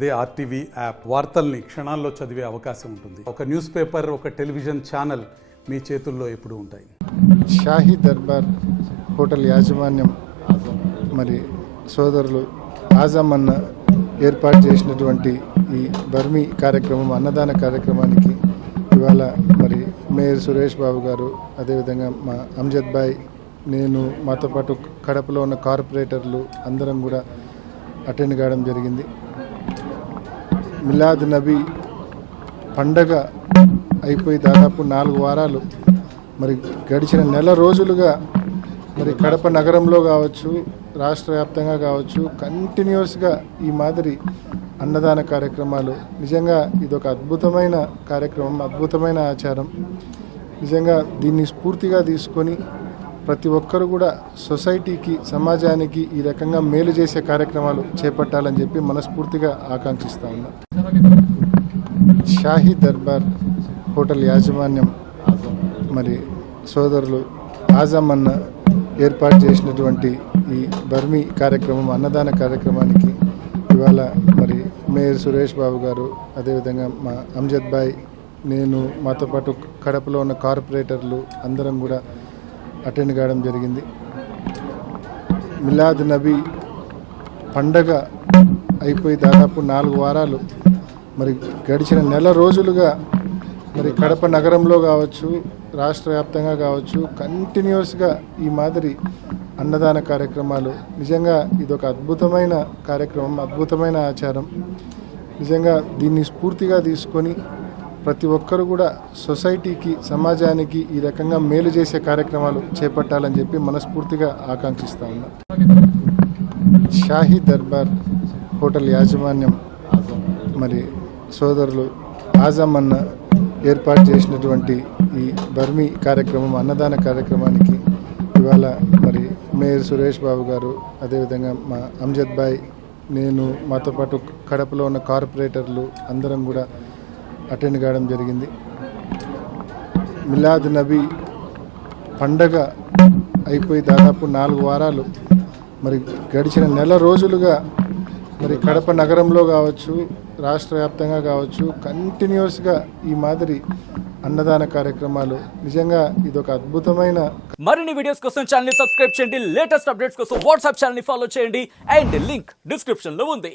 అదే RTV app వార్తల్ని క్షణాల్లో చదివే అవకాశం ఉంటుంది. ఒక న్యూస్ పేపర్, ఒక టెలివిజన్ ఛానల్ మీ చేతుల్లో ఎప్పుడూ ఉంటాయి. షాహీ దర్బార్ హోటల్ యాజమాన్యం మరి సోదరులు ఆజం అన్న ఏర్పాటు చేసినటువంటి ఈ బర్మీ కార్యక్రమం, అన్నదాన కార్యక్రమానికి ఇవాళ మరి మేయర్ సురేష్ బాబు గారు, అదేవిధంగా మా అంజద్ భాయ్, నేను, మాతో పాటు కడపలో ఉన్న కార్పొరేటర్లు అందరం కూడా అటెండ్ కావడం జరిగింది. మిలాద్ నబీ పండగ అయిపోయి దాదాపు 4 వారాలు మరి గడిచిన నెల రోజులుగా మరి కడప నగరంలో కావచ్చు, రాష్ట్ర వ్యాప్తంగా కావచ్చు, కంటిన్యూస్గా ఈ మాదిరి అన్నదాన కార్యక్రమాలు. నిజంగా ఇదొక అద్భుతమైన కార్యక్రమం, అద్భుతమైన ఆచారం. నిజంగా దీన్ని స్ఫూర్తిగా తీసుకొని ప్రతి ఒక్కరు కూడా సొసైటీకి, సమాజానికి ఈ రకంగా మేలు చేసే కార్యక్రమాలు చేపట్టాలని చెప్పి మనస్ఫూర్తిగా ఆకాంక్షిస్తా ఉన్నా. షాహీ దర్బార్ హోటల్ యాజమాన్యం మరి సోదరులు ఆజం అన్న ఏర్పాటు చేసినటువంటి ఈ బర్మీ కార్యక్రమం, అన్నదాన కార్యక్రమానికి ఇవాళ మరి మేయర్ సురేష్ బాబు గారు, అదేవిధంగా మా అంజద్ భాయ్, నేను, మాతో పాటు కడపలో ఉన్న కార్పొరేటర్లు అందరం కూడా అటెండ్ కావడం జరిగింది. మిలాద్ నబీ పండగ అయిపోయి దాదాపు 4 వారాలు మరి గడిచిన నెల రోజులుగా మరి కడప నగరంలో కావచ్చు, రాష్ట్ర వ్యాప్తంగా కావచ్చు, కంటిన్యూస్గా ఈ మాదిరి అన్నదాన కార్యక్రమాలు. నిజంగా ఇదొక అద్భుతమైన కార్యక్రమం, అద్భుతమైన ఆచారం. నిజంగా దీన్ని స్ఫూర్తిగా తీసుకొని ప్రతి ఒక్కరు కూడా సొసైటీకి, సమాజానికి ఈ రకంగా మేలు చేసే కార్యక్రమాలు చేపట్టాలని చెప్పి మనస్ఫూర్తిగా ఆకాంక్షిస్తా ఉన్నా. షాహీ దర్బార్ హోటల్ యాజమాన్యం మరి సోదరులు ఆజం అన్న ఏర్పాటు చేసినటువంటి ఈ బర్మీ కార్యక్రమం, అన్నదాన కార్యక్రమానికి ఇవాళ మరి మేయర్ సురేష్ బాబు గారు, అదేవిధంగా మా అంజద్ భాయ్, నేను, మాతో పాటు కడపలో ఉన్న కార్పొరేటర్లు అందరం కూడా అటెండ్ కావడం జరిగింది. మిలాద్ నబీ పండగ అయిపోయి దాదాపు 4 వారాలు మరి గడిచిన నెల రోజులుగా మరి కడప నగరంలో కావచ్చు, రాష్ట్ర వ్యాప్తంగా కావచ్చు, కంటిన్యూస్గా ఈ మాదిరి అన్నదాన కార్యక్రమాలు. నిజంగా ఇదొక అద్భుతమైన. మరిన్ని వీడియోస్ కోసం ఛానల్ ని సబ్స్క్రైబ్ చేయండి. లేటెస్ట్ అప్డేట్స్ కోసం వాట్సాప్ ఛానల్ ని ఫాలో చేయండి. అండ్ లింక్ డిస్క్రిప్షన్ లో ఉంది.